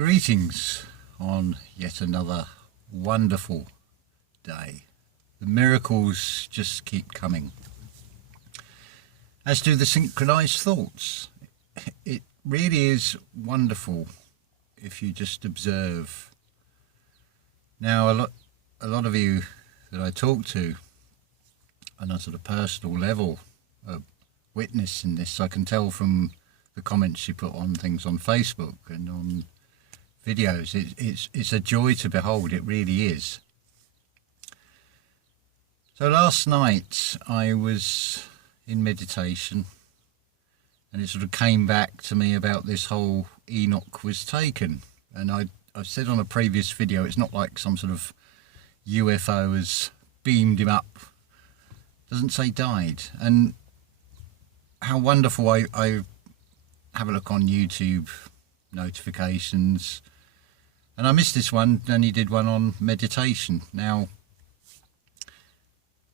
Greetings on yet another wonderful day. The miracles just keep coming, as do the synchronized thoughts. It really is wonderful if you just observe. Now, a lot of you that I talk to on a sort of personal level are witnessing this. I can tell from the comments you put on things on Facebook and on videos. It's a joy to behold. It really is. So last night I was in meditation, and it sort of came back to me about this whole Enoch was taken. And I've said on a previous video, it's not like some sort of UFO has beamed him up. It doesn't say died. And how wonderful. I have a look on YouTube notifications, and I missed this one. Then he did one on meditation. Now,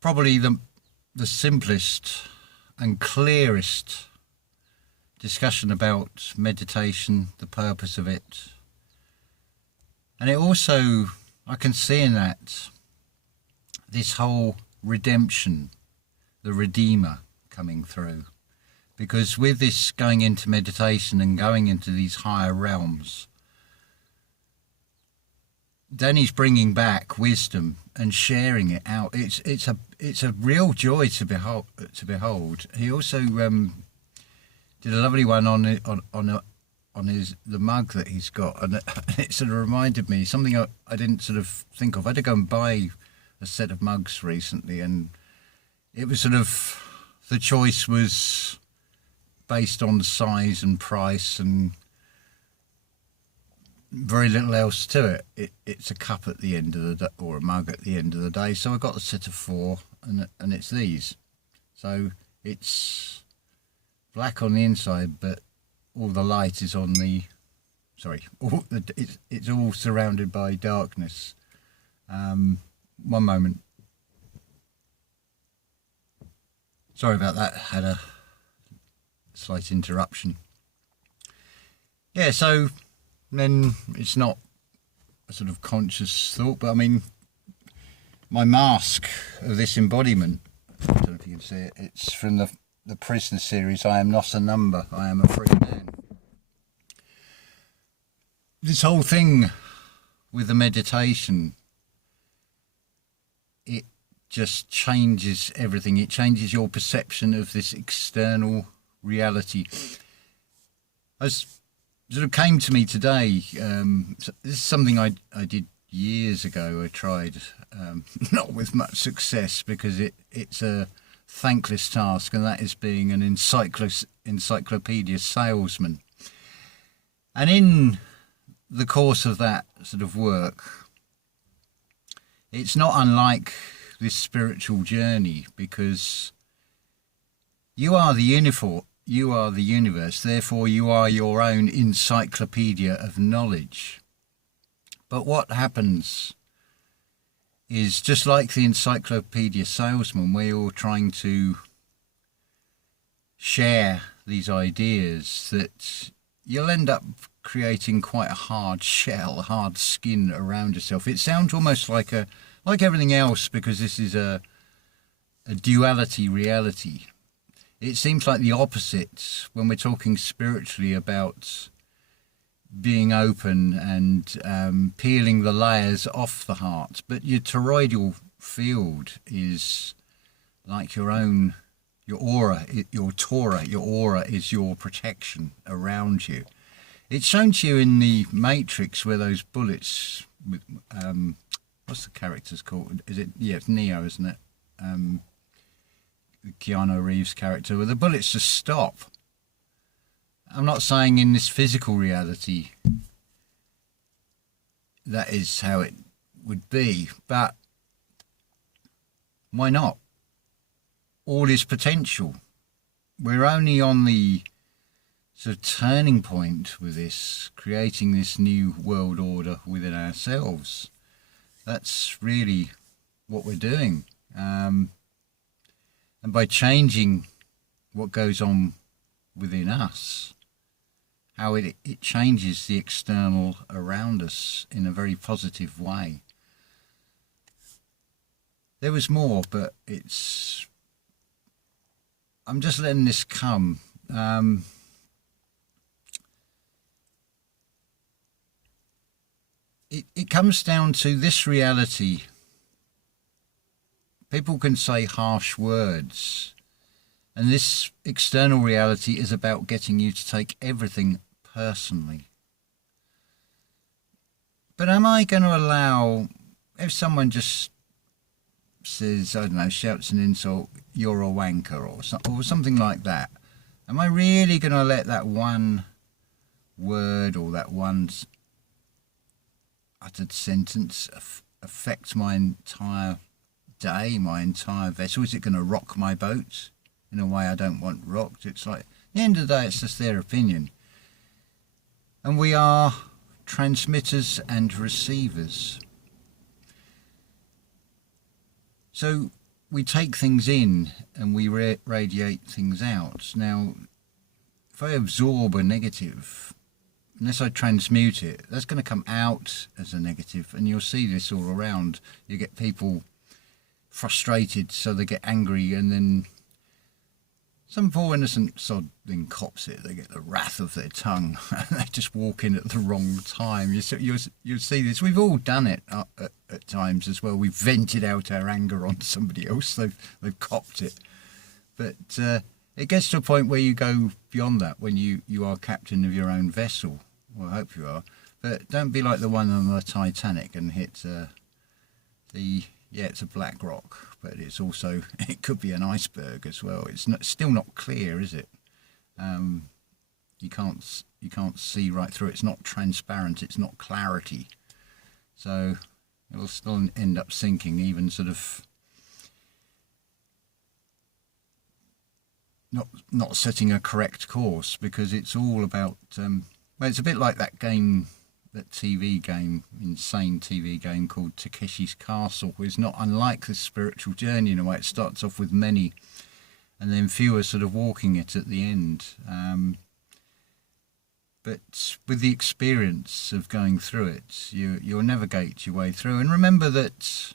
probably the simplest and clearest discussion about meditation, the purpose of it. And it also, I can see in that this whole redemption, the Redeemer coming through. Because with this going into meditation and going into these higher realms, Danny's bringing back wisdom and sharing it out. It's a real joy to behold. He also did a lovely one on the mug that he's got, and it sort of reminded me something I didn't sort of think of. I had to go and buy a set of mugs recently, and it was sort of, the choice was based on size and price and very little else to it. It's a cup at the end of the day, or a mug at the end of the day. So I got a set of 4, and it's these. So it's black on the inside, but all the light is on the, it's all surrounded by darkness. One moment. Sorry about that. Had a slight interruption. Yeah, so then it's not a sort of conscious thought, but I mean, my mask of this embodiment, I don't know if you can see it, it's from the Prisoner series, I am not a number, I am a free man. This whole thing with the meditation, it just changes everything. It changes your perception of this external reality. As sort of came to me today, this is something I did years ago. I tried, not with much success, because it's a thankless task, and that is being an encyclopedia salesman. And in the course of that sort of work, it's not unlike this spiritual journey, because you are the universe, therefore you are your own encyclopedia of knowledge. But what happens is, just like the encyclopedia salesman, where you're trying to share these ideas, that you'll end up creating quite a hard shell, a hard skin around yourself. It sounds almost like everything else, because this is a duality reality. It seems like the opposite when we're talking spiritually about being open and peeling the layers off the heart. But your toroidal field is like your aura, your Torah. Your aura is your protection around you. It's shown to you in the Matrix, where those bullets, what's the character's called? It's Neo, isn't it? Keanu Reeves' character, where the bullets just stop. I'm not saying in this physical reality that is how it would be, but why not? All is potential. We're only on the sort of turning point with this, creating this new world order within ourselves. That's really what we're doing. And by changing what goes on within us, how it changes the external around us in a very positive way. There was more, but I'm just letting this come. It comes down to this reality. People can say harsh words, and this external reality is about getting you to take everything personally. But am I going to allow, if someone just says, I don't know, shouts an insult, you're a wanker, or something like that, am I really going to let that one word or that one uttered sentence affect my entire day, my entire vessel? Is it going to rock my boat in a way I don't want rocked? It's like, at the end of the day, it's just their opinion. And we are transmitters and receivers. So we take things in and we radiate things out. Now, if I absorb a negative, unless I transmute it, that's going to come out as a negative, and you'll see this all around. You get people frustrated, so they get angry, and then some poor innocent sod then cops it. They get the wrath of their tongue, and they just walk in at the wrong time. You'll see this. We've all done it at times as well. We've vented out our anger on somebody else. They've copped it, but it gets to a point where you go beyond that when you are captain of your own vessel. Well, I hope you are. But don't be like the one on the Titanic and hit it's a black rock, but it's also, it could be an iceberg as well. It's still not clear, is it? You can't see right through it. It's not transparent. It's not clarity. So it'll still end up sinking, even sort of not setting a correct course, because it's all about well, it's a bit like that game, that TV game, insane TV game called Takeshi's Castle. It's not unlike the spiritual journey in a way. It starts off with many and then fewer sort of walking it at the end, but with the experience of going through it, you'll navigate your way through. And remember that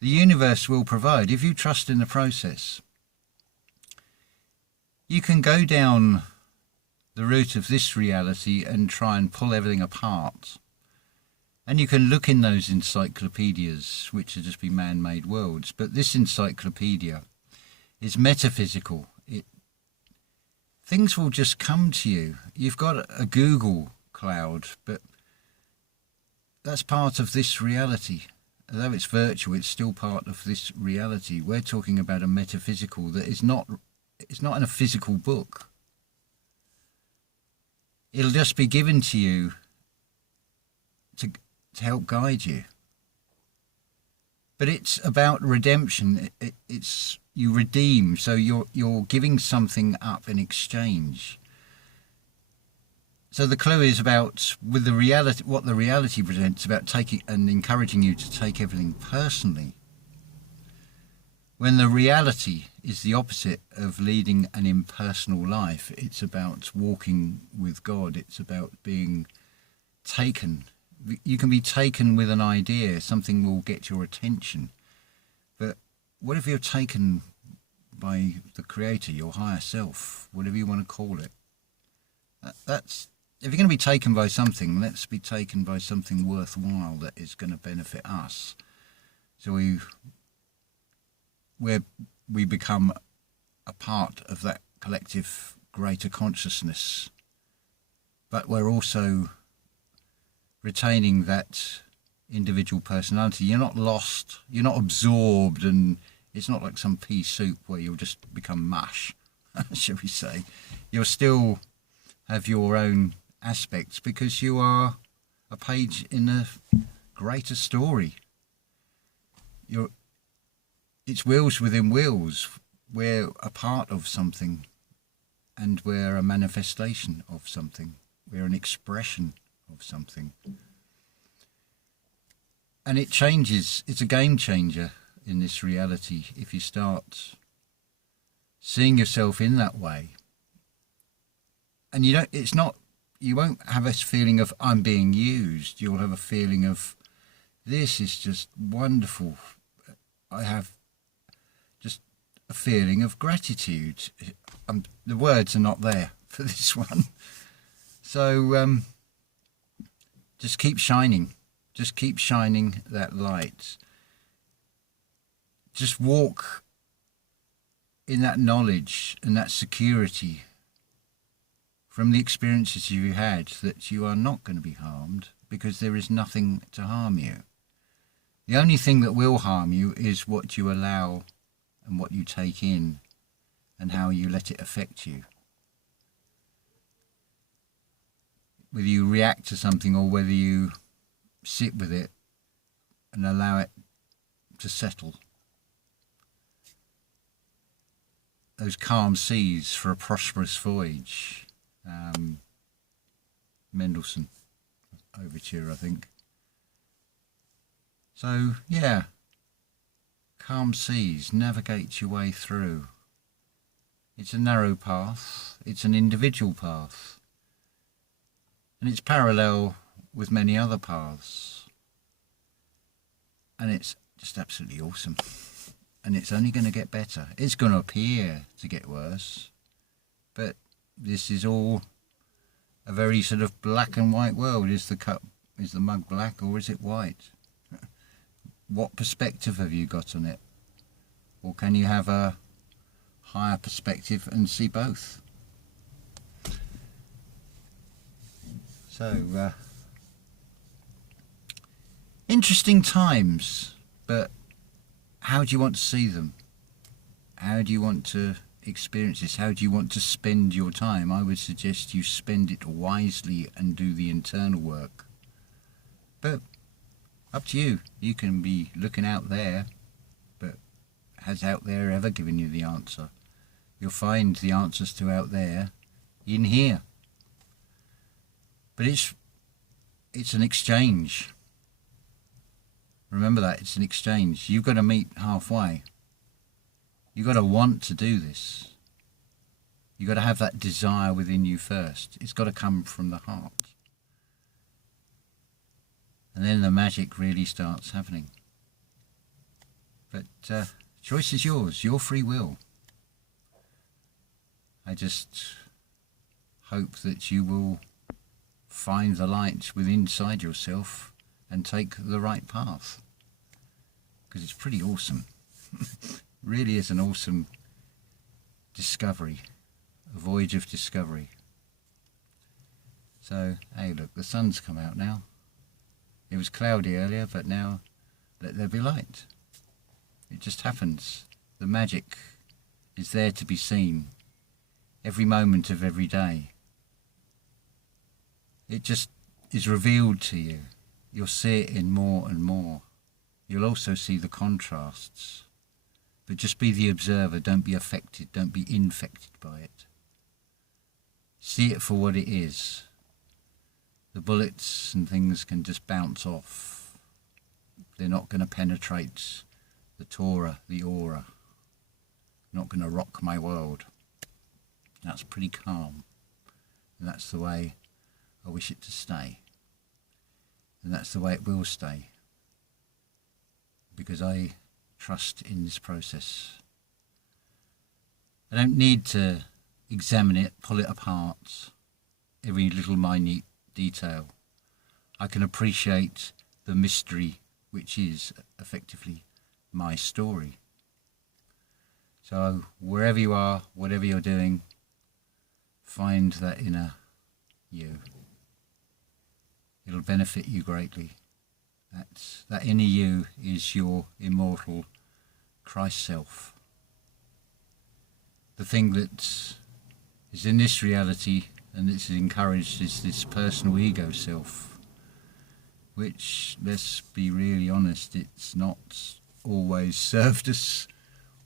the universe will provide if you trust in the process. You can go down the route of this reality and try and pull everything apart. And you can look in those encyclopedias, which have just been man-made worlds. But this encyclopedia is metaphysical. Things will just come to you. You've got a Google cloud, but that's part of this reality. Although it's virtual, it's still part of this reality. We're talking about a metaphysical that is not, it's not in a physical book. It'll just be given to you to help guide you. But it's about redemption. It's you redeem, so you're giving something up in exchange. So the clue is about, with the reality, what the reality presents, about taking and encouraging you to take everything personally. When the reality is the opposite of leading an impersonal life, it's about walking with God. It's about being taken. You can be taken with an idea, something will get your attention. But what if you're taken by the Creator, your higher self, whatever you want to call it? If you're going to be taken by something, let's be taken by something worthwhile that is going to benefit us. So we become a part of that collective greater consciousness, but we're also retaining that individual personality. You're not lost, you're not absorbed, and it's not like some pea soup where you'll just become mush, shall we say. You'll still have your own aspects because you are a page in a greater story. It's wheels within wheels. We're a part of something, and we're a manifestation of something. We're an expression of something. And it changes. It's a game changer in this reality if you start seeing yourself in that way. And it's not you won't have a feeling of I'm being used. You'll have a feeling of this is just wonderful. I have just a feeling of gratitude. The words are not there for this one. So just keep shining. Just keep shining that light. Just walk in that knowledge and that security from the experiences you had that you are not going to be harmed, because there is nothing to harm you. The only thing that will harm you is what you allow and what you take in and how you let it affect you. Whether you react to something or whether you sit with it and allow it to settle. Those calm seas for a prosperous voyage. Mendelssohn Overture, I think. So, yeah, calm seas, navigate your way through. It's a narrow path, it's an individual path, and it's parallel with many other paths. And it's just absolutely awesome. And it's only going to get better. It's going to appear to get worse, but this is all a very sort of black and white world. Is the mug black or is it white? What perspective have you got on it? Or can you have a higher perspective and see both? So, interesting times, but how do you want to see them? How do you want to experience this? How do you want to spend your time? I would suggest you spend it wisely and do the internal work. But up to you. You can be looking out there, but has out there ever given you the answer? You'll find the answers to out there in here. But it's an exchange. Remember that, it's an exchange. You've got to meet halfway. You've got to want to do this. You've got to have that desire within you first. It's got to come from the heart. And then the magic really starts happening. But choice is yours, your free will. I just hope that you will find the light within inside yourself and take the right path. Because it's pretty awesome. Really is an awesome discovery, a voyage of discovery. So, hey look, the sun's come out now. It was cloudy earlier, but now let there be light. It just happens. The magic is there to be seen every moment of every day. It just is revealed to you. You'll see it in more and more. You'll also see the contrasts. But just be the observer, don't be affected, don't be infected by it. See it for what it is. The bullets and things can just bounce off. They're not going to penetrate the Torah, the aura. Not going to rock my world. That's pretty calm. And that's the way I wish it to stay. And that's the way it will stay. Because I trust in this process. I don't need to examine it, pull it apart, every little minute detail. I can appreciate the mystery which is effectively my story. So wherever you are, whatever you're doing, find that inner you. It'll benefit you greatly. That inner you is your immortal Christ self. The thing that is in this reality and this is encouraged is this personal ego self, which, let's be really honest, it's not always served us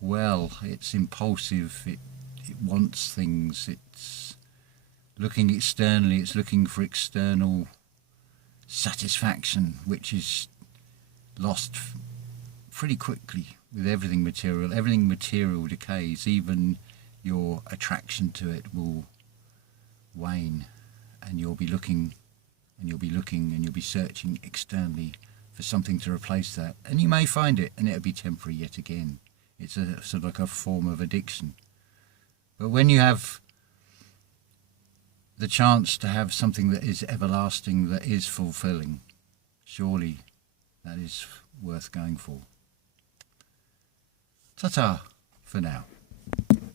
well. It's impulsive, it wants things, it's looking externally, it's looking for external satisfaction, which is lost pretty quickly with everything material. Everything material decays, even your attraction to it will wane and you'll be looking and you'll be looking and you'll be searching externally for something to replace that, and you may find it, and it'll be temporary yet again. It's a sort of like a form of addiction. But when you have the chance to have something that is everlasting, that is fulfilling, surely that is worth going for. Ta-ta for now.